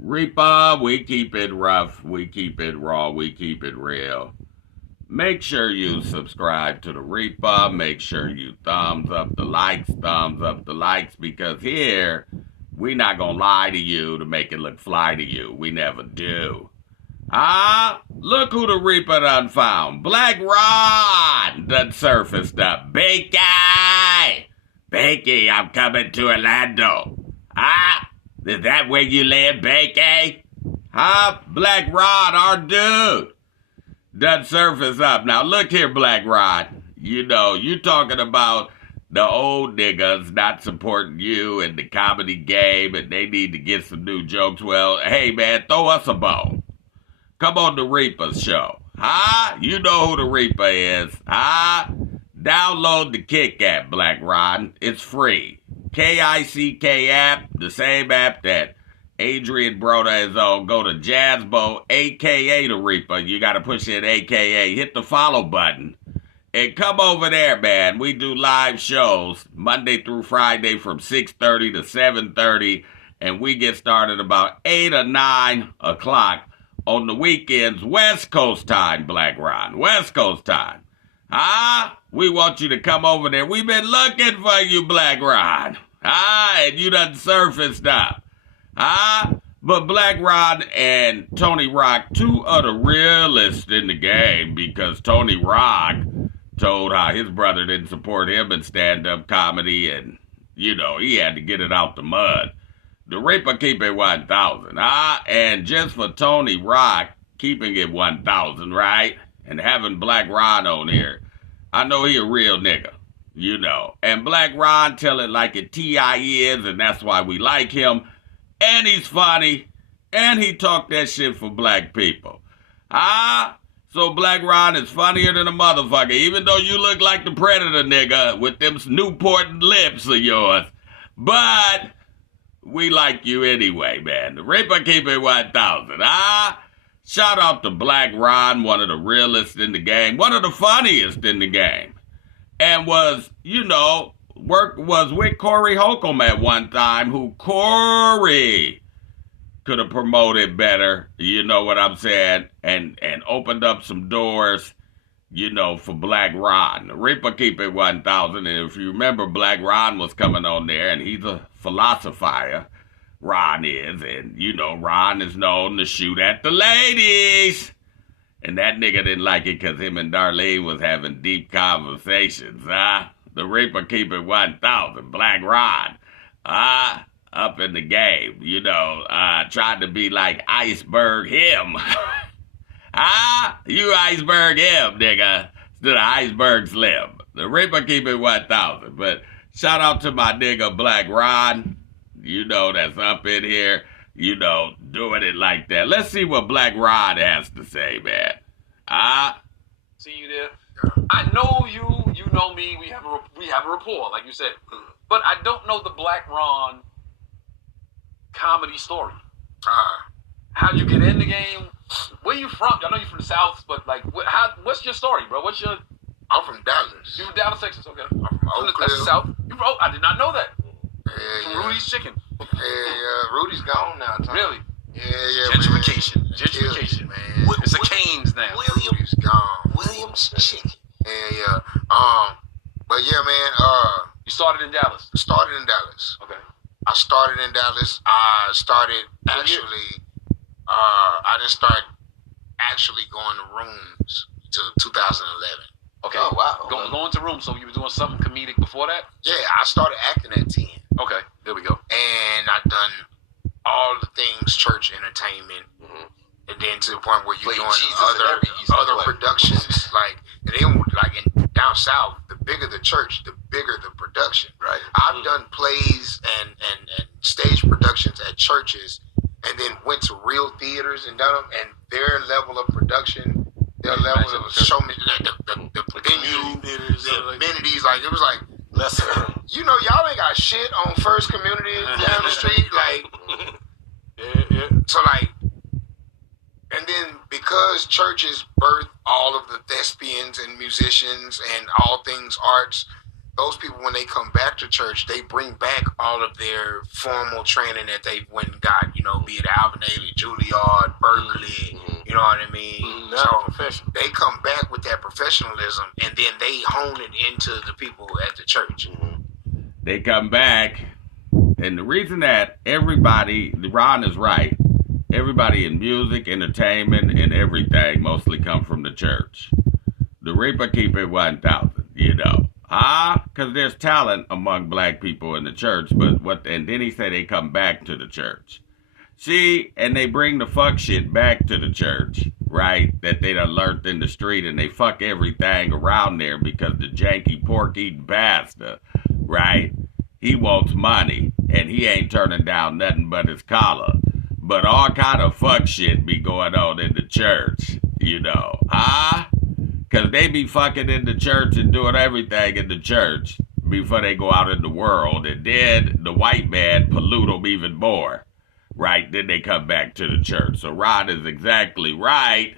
Reaper, we keep it rough, we keep it raw, we keep it real. Make sure you subscribe to the Reaper. Make sure you thumbs up the likes, because here, we not gonna lie to you to make it look fly to you. We never do. Look who the Reaper done found. Blaq done surfaced up. Bakey, I'm coming to Orlando. Is that where you live, Bakey? Blaq our dude. Done surface up. Now look here, Blaq. You know, you talking about the old niggas not supporting you in the comedy game and they need to get some new jokes. Well, hey man, throw us a bone. Come on the Reaper's show. You know who the Reaper is. Download the Kick app, Blaq. It's free. KICK app, the same app that Adrian Broda is on. Go to Jazzbo, a.k.a. the Reaper. You got to push in a.k.a. Hit the follow button. And come over there, man. We do live shows Monday through Friday from 6:30 to 7:30. And we get started about 8 or 9 o'clock on the weekends. West Coast time, Blaq. West Coast time. We want you to come over there. We've been looking for you, Blaq. And you done surfaced up. But Blaq and Tony Rock, two of the realists in the game, because Tony Rock told how his brother didn't support him in stand-up comedy, and, you know, he had to get it out the mud. The Reaper keep it 1,000, and just for Tony Rock keeping it 1,000, right, and having Blaq on here, I know he a real nigga, you know, and Blaq tell it like it T.I. is, and that's why we like him. And he's funny, and he talk that shit for black people. So Blaq is funnier than a motherfucker, even though you look like the Predator nigga with them Newport lips of yours. But we like you anyway, man. The Reaper keep it 1,000. Shout out to Blaq, one of the realest in the game, one of the funniest in the game, and was, you know, was with Corey Holcomb at one time, who Corey could have promoted better, you know what I'm saying, and opened up some doors, you know, for Blaq. The Reaper keep it 1,000, and if you remember, Blaq was coming on there, and he's a philosopher, Ron is, and, you know, Ron is known to shoot at the ladies. And that nigga didn't like it because him and Darlene was having deep conversations, The Reaper keep it 1,000. Blaq up in the game, you know, tried to be like Iceberg him. You Iceberg him, nigga, instead of Iceberg Slim. The Reaper keep it 1,000. But shout out to my nigga Blaq, you know, that's up in here, you know, doing it like that. Let's see what Blaq has to say, man. See you there. I know you know me. We have a rapport, like you said. But I don't know the Blaq comedy story. How'd you get in the game? Where you from? I know you're from the South, but like, what's your story, bro? I'm from Dallas. You from Dallas, Texas? Okay. I'm from Oak That's the South. I did not know that. Yeah, From Rudy's Chicken. Yeah, Rudy's gone now, Tom. Really? Yeah, Gentrification, man. It's a Cane's now. Rudy's gone. Williams Chicken. Yeah. But yeah, man, You started in Dallas? started in Dallas. Okay. I started in Dallas. I didn't start actually going to rooms till 2011. Okay. Oh, wow. Going to rooms, so you were doing something comedic before that? Yeah, I started acting at 10. Okay, there we go. And I've done all the things church entertainment. And then to the point where you're Played doing Jesus and everything. other productions. like down south, the bigger the church, the bigger the production. Right. I've done plays and stage productions at churches, and then went to real theaters and done them, and their level of production, their level of showman, the venue, the amenities, like it was like, you know, y'all ain't got shit on First Community down the street, like, Yeah. so like, and then because churches birth all of the thespians and musicians and all things arts, those people, when they come back to church, they bring back all of their formal training that they went and got, you know, be it Alvin Ailey, Juilliard, Berkeley, you know what I mean? So they come back with that professionalism, and then they hone it into the people at the church. They come back, and the reason that everybody, Ron is right, everybody in music, entertainment, and everything mostly come from the church. The Reaper keep it 1,000, you know. Because there's talent among black people in the church, and then he said they come back to the church. See, and they bring the fuck shit back to the church, right? That they done learned in the street, and they fuck everything around there because the janky pork-eating bastard, right? He wants money, and he ain't turning down nothing but his collar. But all kind of fuck shit be going on in the church, you know. Because they be fucking in the church and doing everything in the church before they go out in the world. And then the white man pollute them even more, right? Then they come back to the church. So Rod is exactly right.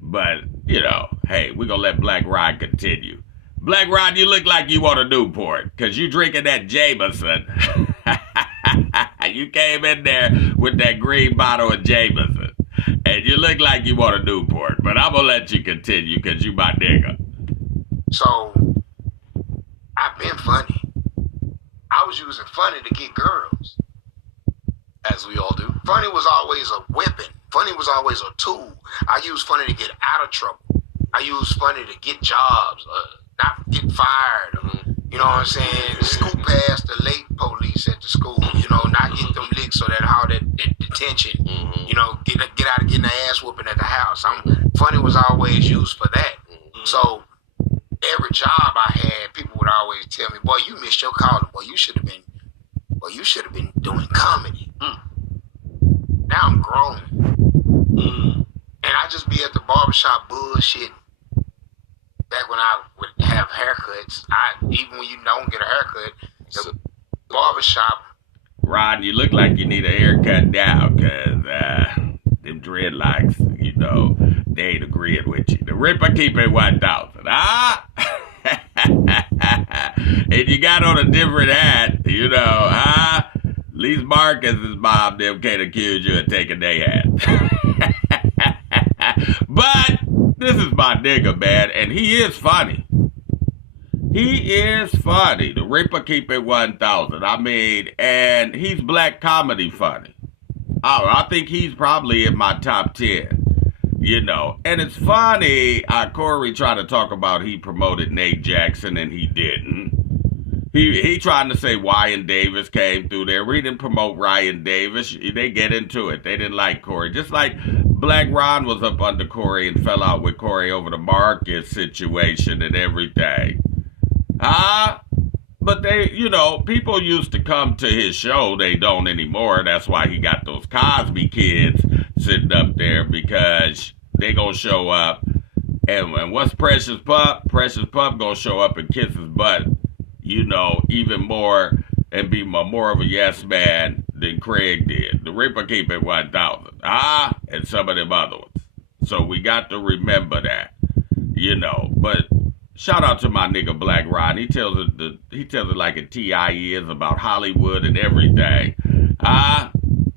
But, you know, hey, we're going to let Black Rod continue. Black Rod, you look like you want a Newport because you drinking that Jameson. You came in there with that green bottle of Jameson. And you look like you want a Newport, but I'm going to let you continue because you my nigga. So, I've been funny. I was using funny to get girls. As we all do. Funny was always a weapon. Funny was always a tool. I used funny to get out of trouble. I used funny to get jobs, not get fired. You know what I'm saying? Scoop past the late police at the school. You know, not get them licks or that how that detention. You know, get out of getting the ass whooping at the house. Funny was always used for that. So every job I had, people would always tell me, "Boy, you missed your calling. Boy, you should have been doing comedy." Now I'm grown, and I just be at the barbershop bullshitting. Back when I would have haircuts, even when you don't get a haircut, the barbershop. Rod, you look like you need a haircut now, because them dreadlocks, you know, they ain't agreeing with you. The Ripper keep it 1,000. And you got on a different hat, you know, At least Marcus's mom, them can't accuse you of taking their hat. But this is my nigga, man, and he is funny. He is funny. The Reaper keep it 1,000. I mean, and he's black comedy funny. I think he's probably in my top 10. You know, and it's funny, Corey tried to talk about he promoted Nate Jackson and he didn't. He trying to say Ryan Davis came through there. We didn't promote Ryan Davis. They get into it. They didn't like Corey. Just like Black Ron was up under Corey and fell out with Corey over the Marcus situation and everything. But they, you know, people used to come to his show. They don't anymore. That's why he got those Cosby kids sitting up there, because they gonna show up. And what's Precious Pup? Precious Pup gonna show up and kiss his butt, you know, even more, and be more of a yes man than Craig did. The Ripper keep it 1,000. And some of them other ones. So we got to remember that, you know. But shout out to my nigga Black Rod. He tells it like a TIE is about Hollywood and everything.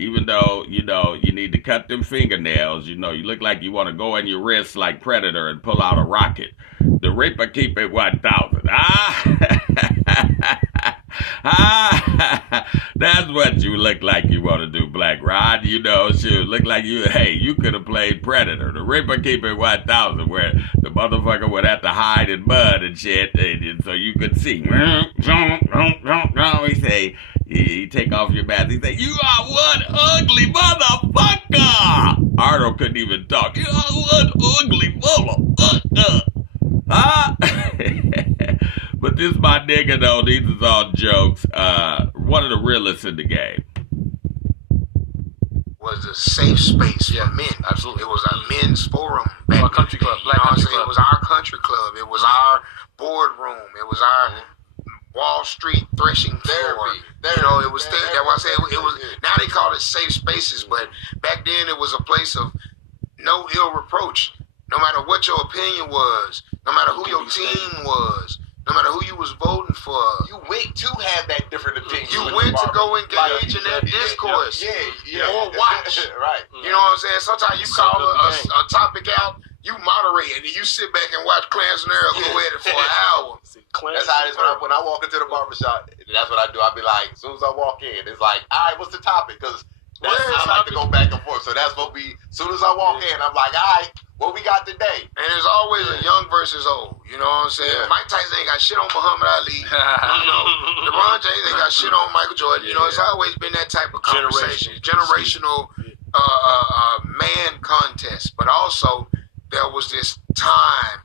Even though, you know, you need to cut them fingernails, you know, you look like you want to go in your wrist like Predator and pull out a rocket. The Reaper keep it 1,000. That's what you look like you want to do, Black Rod. You know, shoot, look like you could have played Predator. The Reaper keep it 1,000, where the motherfucker would have to hide in mud and shit, and so you could see. He say, he take off your mask. He say, "You are one ugly motherfucker." Arnold couldn't even talk. "You are one ugly motherfucker." But this my nigga though. These is all jokes. One of the realists in the game. Was a safe space for men. Absolutely. It was a men's forum. Our country club, Black Country Club. It was our country club. It was our boardroom. It was our Wall Street threshing floor. You know, it was things. That's why I say it was. Now they call it safe spaces, but back then it was a place of no ill reproach. No matter what your opinion was, no matter who your team was, no matter who you was voting for, you went to have that different opinion. you went to go engage in that discourse. Or watch. Right. You know what I'm saying? Sometimes you call a topic out, you moderate, and then you sit back and watch Clarence and Earl go at it for an hour. That's how it is when I walk into the barbershop. That's what I do. I be like, as soon as I walk in, it's like, all right, what's the topic? Because I like to go back and forth. So that's what as soon as I walk in, I'm like, all right, what we got today? And there's always a young versus old. You know what I'm saying? Mike Tyson ain't got shit on Muhammad Ali. LeBron James ain't got shit on Michael Jordan. You know, it's always been that type of conversation. Generational man contest. But also, there was this time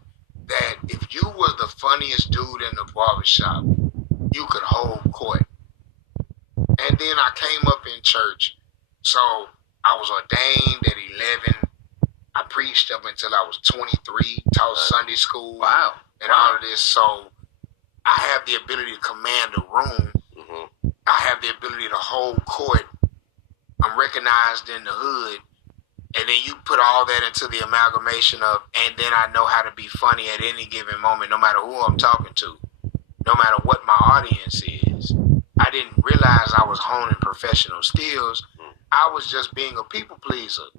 that if you were the funniest dude in the barbershop, you could hold court. And then I came up in church. So I was ordained at 11. I preached up until I was 23, taught Sunday school. Wow. And all of this. So I have the ability to command a room. Mm-hmm. I have the ability to hold court. I'm recognized in the hood. And then you put all that into the amalgamation of, and then I know how to be funny at any given moment, no matter who I'm talking to, no matter what my audience is. I didn't realize I was honing professional skills. I was just being a people pleaser.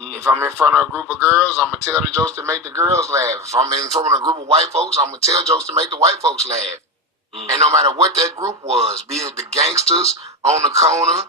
If I'm in front of a group of girls, I'm going to tell the jokes to make the girls laugh. If I'm in front of a group of white folks, I'm going to tell jokes to make the white folks laugh. And no matter what that group was, be it the gangsters on the corner,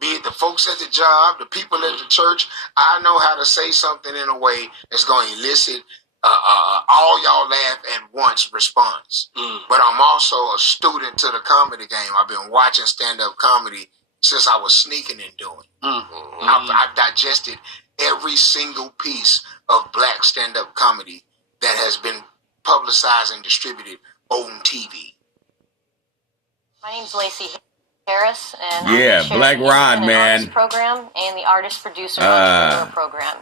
be it the folks at the job, the people at the church, I know how to say something in a way that's going to elicit all y'all laugh at once response. But I'm also a student to the comedy game. I've been watching stand-up comedy since I was sneaking and doing. I've digested every single piece of Black stand-up comedy that has been publicized and distributed on TV. My name's Lacey Harris, and Yeah, I'm the Blaq Rod, man. Artist program and the artist producer entrepreneur program.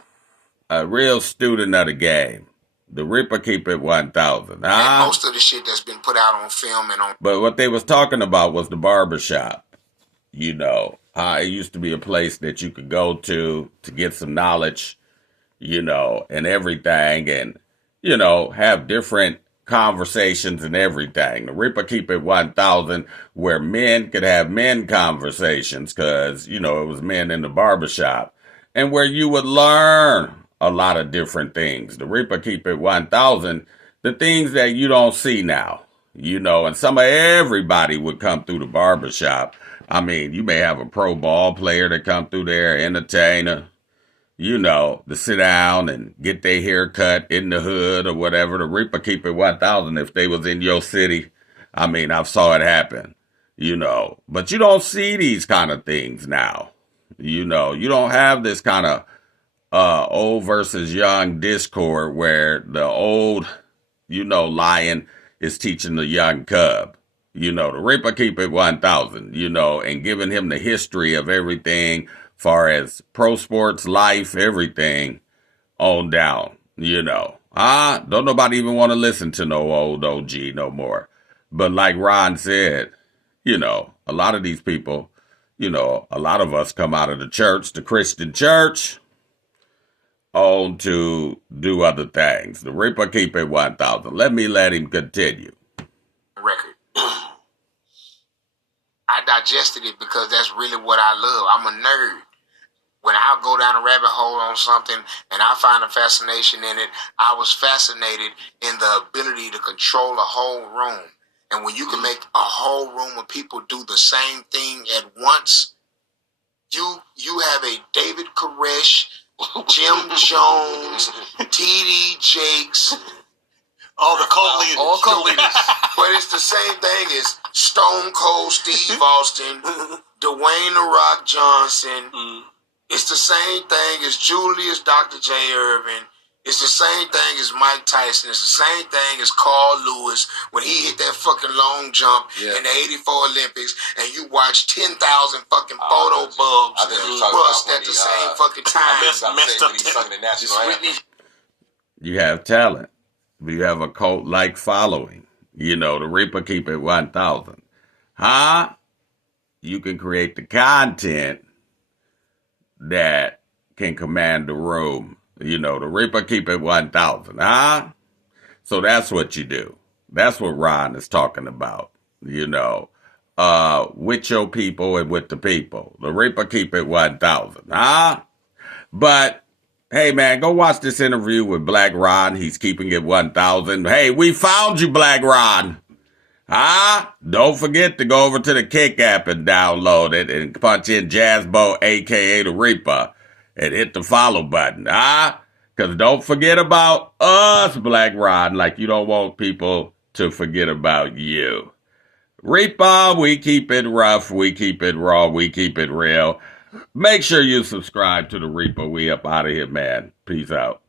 A real student of the game. The Ripper keep it 1,000. And most of the shit that's been put out on film and on. But what they was talking about was the barbershop. You know, it used to be a place that you could go to get some knowledge, you know, and everything, and, you know, have different conversations and everything. The Ripper keep it 1,000, where men could have men conversations, because, you know, it was men in the barbershop, and where you would learn a lot of different things. The Ripper keep it 1,000, the things that you don't see now, you know, and everybody would come through the barbershop. I mean, you may have a pro ball player that come through there, entertainer, you know, to sit down and get their hair cut in the hood or whatever. The Reaper keep it 1,000 if they was in your city. I mean, I've saw it happen, you know. But you don't see these kind of things now. You know, you don't have this kind of old versus young discord where the old, you know, lion is teaching the young cub. You know, the Ripper keep it 1,000, you know, and giving him the history of everything, far as pro sports, life, everything on down, you know. Don't nobody even want to listen to no old OG no more. But like Ron said, you know, a lot of these people, you know, a lot of us come out of the church, the Christian church, on to do other things. The Ripper keep it 1,000. Let him continue. Record. I digested it because that's really what I love. I'm a nerd. When I go down a rabbit hole on something and I find a fascination in it, I was fascinated in the ability to control a whole room. And when you can make a whole room of people do the same thing at once, you have a David Koresh, Jim Jones, T.D. Jakes, all the cult leaders. All cult leaders. But it's the same thing as Stone Cold Steve Austin, Dwayne The Rock Johnson. It's the same thing as Julius Dr. J. Irvin. It's the same thing as Mike Tyson. It's the same thing as Carl Lewis when he hit that fucking long jump in the 84 Olympics, and you watch 10,000 fucking photo bulbs bust at the same fucking time. You have talent. You have a cult-like following. You know, the Reaper keep it 1,000. You can create the content that can command the room. You know, the Reaper keep it 1,000. So that's what you do. That's what Ron is talking about, you know. With your people and with the people. The Reaper keep it 1,000. Huh? But, hey, man, go watch this interview with Blaq Ron. He's keeping it 1,000. Hey, we found you, Blaq Ron. Huh? Don't forget to go over to the Kick app and download it and punch in Jazzbo, a.k.a. the Reaper, and hit the follow button. Huh? Because don't forget about us, Blaq Ron, like you don't want people to forget about you. Reaper, we keep it rough, we keep it raw, we keep it real. Make sure you subscribe to the Reaper. We up out of here, man. Peace out.